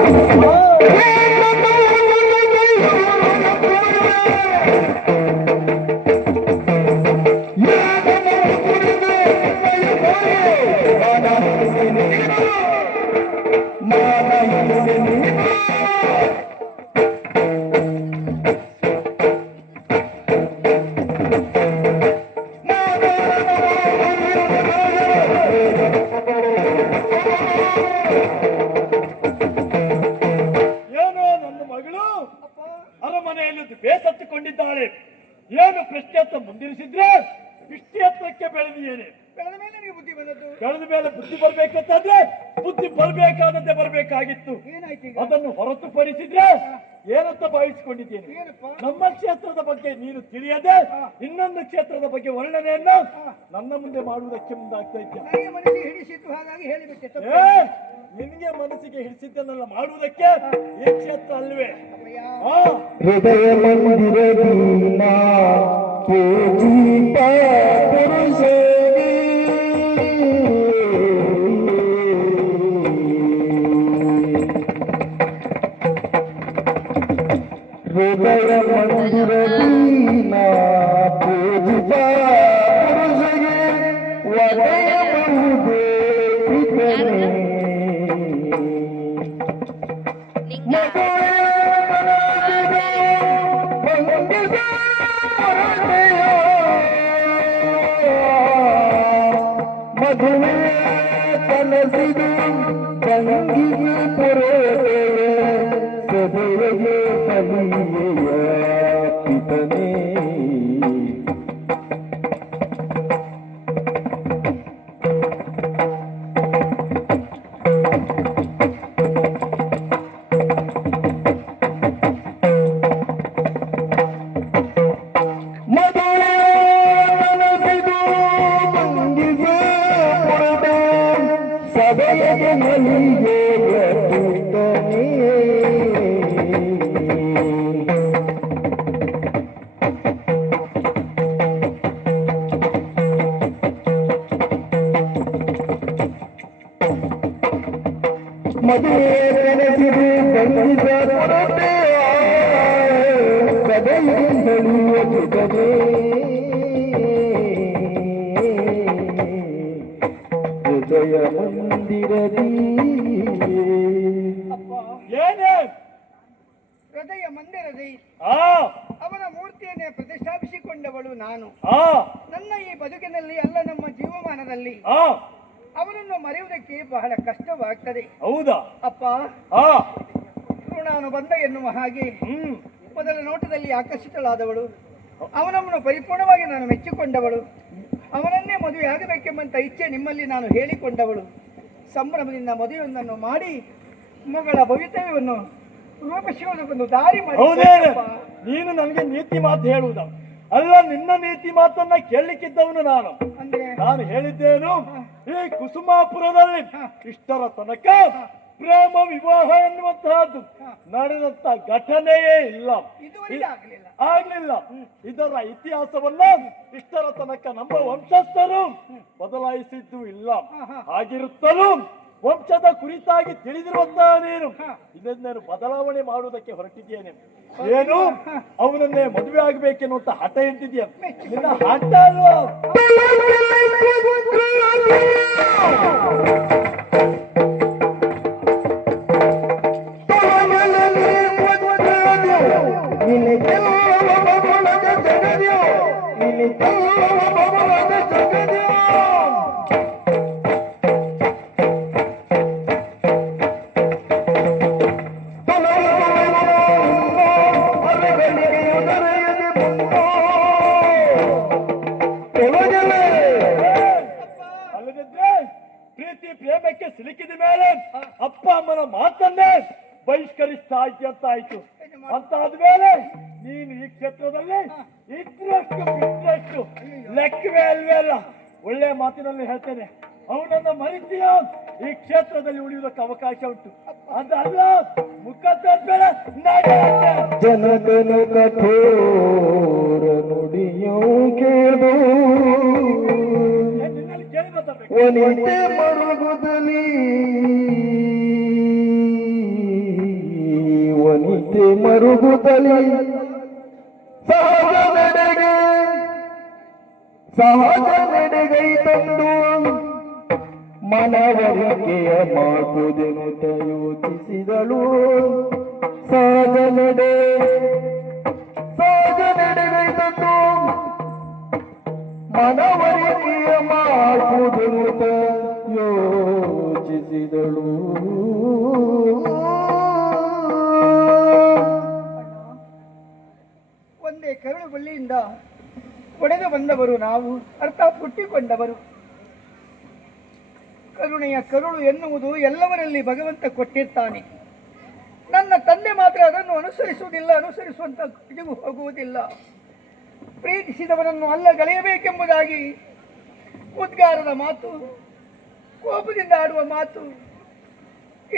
ಏನು ಬೆಳೆದಿದ್ದೇನೆ. ಬೆಳೆದ ಮೇಲೆ ಬುದ್ಧಿ ಬಂದದ್ದು? ಬೆಳೆದ ಮೇಲೆ ಬುದ್ಧಿ ಬರ್ಬೇಕಂತಂದ್ರೆ ಬುದ್ಧಿ ಬರ್ಬೇಕಾದಂತೆ ಬರ್ಬೇಕಾಗಿತ್ತು. ಏನಾಯ್ತು ಅದನ್ನು ಹೊರತುಪಡಿಸಿದ್ರೆ ಏನಂತ ಭಾವಿಸಿಕೊಂಡಿದ್ದೇನೆ? ಏನಪ್ಪ? ನಮ್ಮ ಕ್ಷೇತ್ರದ ಬಗ್ಗೆ ನೀನು ತಿಳಿಯದೆ ಇನ್ನೊಂದು ಕ್ಷೇತ್ರದ ಬಗ್ಗೆ ವರ್ಣನೆಯನ್ನ ನನ್ನ ಮುಂದೆ ಮಾಡುವುದಕ್ಕೆ ಮುಂದಾಗ್ತಾ ಇದ್ದೇನೆ ಮನಸ್ಸಿಗೆ ಹಿಡಿಸಿದ್ದು ಹಾಗಾಗಿ ಹೇಳಿಬಿಟ್ಟೆ ಏ ನಿನಗೆ ಮನಸ್ಸಿಗೆ ಹಿಡಿಸಿದ್ದನ್ನೆಲ್ಲ ಮಾಡುವುದಕ್ಕೆ ಈ ಕ್ಷೇತ್ರ ಅಲ್ವೇ? ಹೃದಯ ಮಂದಿರದೀನ ಹೃದಯ ಮಂದಿರದೀನ ಪೂಜಿತ ಪುರುಷಗೆ ವದಯಬಹುದೇ ಪಿತನೇ ಲಿಂಗ ಮಧುಮೇ ಕನಸಿದು ಗಂಗಿಗೆ ಪುರೋದಯ பகவே பதியே பிதனே ಮದುವೆ ಕನಸಿದು ಹೃದಯ ಮಂದಿರದಿ ಏನೇ ಹೃದಯ ಮಂದಿರದಿ ಆ ಅವನ ಮೂರ್ತಿಯನ್ನೇ ಪ್ರತಿಷ್ಠಾಪಿಸಿಕೊಂಡವಳು ನಾನು. ನನ್ನ ಈ ಬದುಕಿನಲ್ಲಿ ಅಲ್ಲ ನಮ್ಮ ಜೀವಮಾನದಲ್ಲಿ. ಅವನನ್ನು ಮರೆಯುವುದಕ್ಕೆ ಬಹಳ ಕಷ್ಟವಾಗ್ತದೆ. ಹೌದಾ? ಅಪ್ಪ ಆ. ನಾನು ಬಂದ ಎನ್ನುವ ಹಾಗೆ ಮೊದಲ ನೋಟದಲ್ಲಿ ಆಕರ್ಷಿತಳಾದವಳು. ಅವನನ್ನು ಪರಿಪೂರ್ಣವಾಗಿ ನಾನು ಮೆಚ್ಚಿಕೊಂಡವಳು. ಅವನನ್ನೇ ಮದುವೆ ಆಗಬೇಕೆಂಬಂತ ಇಚ್ಛೆ ನಿಮ್ಮಲ್ಲಿ ನಾನು ಹೇಳಿಕೊಂಡವಳು. ಸಂಭ್ರಮದಿಂದ ಮದುವೆಯೊಂದನ್ನು ಮಾಡಿ ಮಗಳ ಭವಿತವ್ಯವನ್ನು ರೂಪಿಸುವುದಕ್ಕೊಂದು ದಾರಿ ಮಾಡಿ. ನೀನು ನನಗೆ ನೀತಿ ಮಾತು ಹೇಳುವುದ? ಅಲ್ಲ ನಿನ್ನ ನೀತಿ ಮಾತನ್ನ ಕೇಳಲಿಕ್ಕಿದ್ದವನು ನಾನು. ನಾನು ಹೇಳಿದ್ದೇನು? ಈ ಕುಸುಮಾಪುರದಲ್ಲಿ ಇಷ್ಟರ ತನಕ ಪ್ರೇಮ ವಿವಾಹ ಎನ್ನುವಂತಹದ್ದು ನಡೆದಂತ ಘಟನೆಯೇ ಇಲ್ಲ. ಆಗಲಿಲ್ಲ. ಆಗ್ಲಿಲ್ಲ. ಇದರ ಇತಿಹಾಸವನ್ನ ಇಷ್ಟರ ತನಕ ನಮ್ಮ ವಂಶಸ್ಥರು ಬದಲಾಯಿಸಿದ್ದು ಇಲ್ಲ. ಹಾಗಿರುತ್ತಲೂ ವಂಶದ ಕುರಿತಾಗಿ ತಿಳಿದಿರುವಂತಹ ನೀನು. ಇದನ್ನೇನು ಬದಲಾವಣೆ ಮಾಡುವುದಕ್ಕೆ ಹೊರಟಿದ್ದೇನೆ ಏನು? ಅವನನ್ನೇ ಮದುವೆ ಆಗ್ಬೇಕೆನ್ನುವಂತ ಹಠ ಇಟ್ಟಿದ್ಯಾ ನಿನ್ನ ಹಠ ಅಲ್ವಾ? ಮಾತನ್ನೇ ಬಹಿಷ್ಕರಿಸ್ತಾ ಅಂತ ಆಯ್ತು ಅಂತ ಆದ್ಮೇಲೆ ನೀನು ಈ ಕ್ಷೇತ್ರದಲ್ಲಿ ಇದ್ರಷ್ಟು ಬಿಟ್ಟಷ್ಟು ಲೆಕ್ಕವೇ ಅಲ್ವೇ ಅಲ್ಲ ಒಳ್ಳೆ ಮಾತಿನಲ್ಲಿ ಹೇಳ್ತೇನೆ. ಅವನನ್ನ ಮರಿತೀಯ? ಈ ಕ್ಷೇತ್ರದಲ್ಲಿ ಉಳಿಯುವುದಕ್ಕೆ ಅವಕಾಶ ಉಂಟು. ಅದಲ್ಲ ಮುಖ ತೋರ್ಬೇಡ ಕಠೋರ ನುಡಿಯೋ ಕೇಳು ಮಾತಾಡ್ಬೇಕು. ಮರುಗುದಲಿ. ನಿತ್ಯ ಮರುಗುತ್ತಲಿ ಸಹಜ ನಡೆಗೆ ಸಹಜ ನಡೆಗೈ ತಂದು ಮನವರಿಕೆಯ ಮಾತುದೆನುತ ಯೋಚಿಸಿದಳು. ಸಹಜ ನಡೆ ಸಹಜ ನಡೆಗೈ ತಂದು ಮನವರಿಕೆಯ ಮಾತುದೆನುತ ಯೋಚಿಸಿದಳು. ಒಂದೇ ಕರುಳು ಬಳ್ಳಿಯಿಂದ ಒಡೆದು ಬಂದವರು ನಾವು, ಅರ್ಥಾತ್ ಹುಟ್ಟಿಕೊಂಡವರು. ಕರುಣೆಯ ಕರುಳು ಎನ್ನುವುದು ಎಲ್ಲವರಲ್ಲಿ ಭಗವಂತ ಕೊಟ್ಟಿರ್ತಾನೆ. ನನ್ನ ತಂದೆ ಮಾತ್ರ ಅದನ್ನು ಅನುಸರಿಸುವುದಿಲ್ಲ, ಅನುಸರಿಸುವಂತ ಇದಕ್ಕೂ ಹೋಗುವುದಿಲ್ಲ. ಪ್ರೀತಿಸಿದವನನ್ನು ಅಲ್ಲ ಗಳೆಯಬೇಕೆಂಬುದಾಗಿ ಉದ್ಗಾರದ ಮಾತು, ಕೋಪದಿಂದ ಆಡುವ ಮಾತು,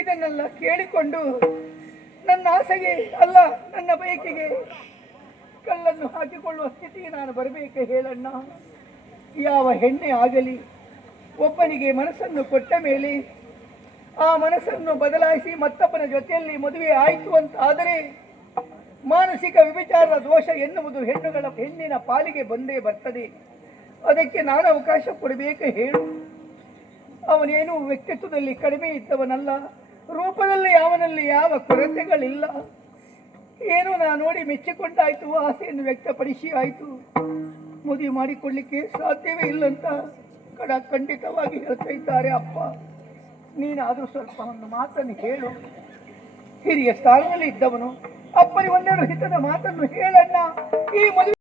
ಇದನ್ನೆಲ್ಲ ಕೇಳಿಕೊಂಡು ನನ್ನ ಆಸೆಗೆ ಅಲ್ಲ, ನನ್ನ ಬಯಕೆಗೆ ಕಲ್ಲನ್ನು ಹಾಕಿಕೊಳ್ಳುವ ಸ್ಥಿತಿಗೆ ನಾನು ಬರಬೇಕೆ ಹೇಳಣ್ಣ? ಯಾವ ಹೆಣ್ಣೆ ಆಗಲಿ, ಒಬ್ಬನಿಗೆ ಮನಸ್ಸನ್ನು ಕೊಟ್ಟ ಮೇಲೆ ಆ ಮನಸ್ಸನ್ನು ಬದಲಾಯಿಸಿ ಮತ್ತೊಬ್ಬನ ಜೊತೆಯಲ್ಲಿ ಮದುವೆ ಆಯಿತು ಅಂತ ಆದರೆ ಮಾನಸಿಕ ವಿಭಚಾರದ ದೋಷ ಎನ್ನುವುದು ಹೆಣ್ಣುಗಳ ಹೆಣ್ಣಿನ ಪಾಲಿಗೆ ಬಂದೇ ಬರ್ತದೆ. ಅದಕ್ಕೆ ನಾನು ಅವಕಾಶ ಕೊಡಬೇಕೆ ಹೇಳು? ಅವನೇನು ವ್ಯಕ್ತಿತ್ವದಲ್ಲಿ ಕಡಿಮೆ ಇದ್ದವನಲ್ಲ. ರೂಪದಲ್ಲಿ ಅವನಲ್ಲಿ ಯಾವ ಕೊರತೆಗಳಿಲ್ಲ. ಏನು ನಾನು ನೋಡಿ ಮೆಚ್ಚಿಕೊಂಡಾಯ್ತು, ಆಸೆಯನ್ನು ವ್ಯಕ್ತಪಡಿಸಿ ಆಯಿತು. ಮದುವೆ ಮಾಡಿಕೊಳ್ಳಿಕ್ಕೆ ಸಾಧ್ಯವೇ ಇಲ್ಲಂತ ಕಡ ಖಂಡಿತವಾಗಿ ಹೇಳ್ತಾ ಇದ್ದಾರೆ, ಅಪ್ಪ. ನೀನಾದರೂ ಸ್ವಲ್ಪ ಒಂದು ಮಾತನ್ನು ಹೇಳು. ಹಿರಿಯ ಸ್ಥಾನದಲ್ಲಿ ಇದ್ದವನು ಅಪ್ಪನಿಗೆ ಒಂದೆರಡು ಹಿತದ ಮಾತನ್ನು ಹೇಳಣ್ಣ. ಈ ಮದುವೆ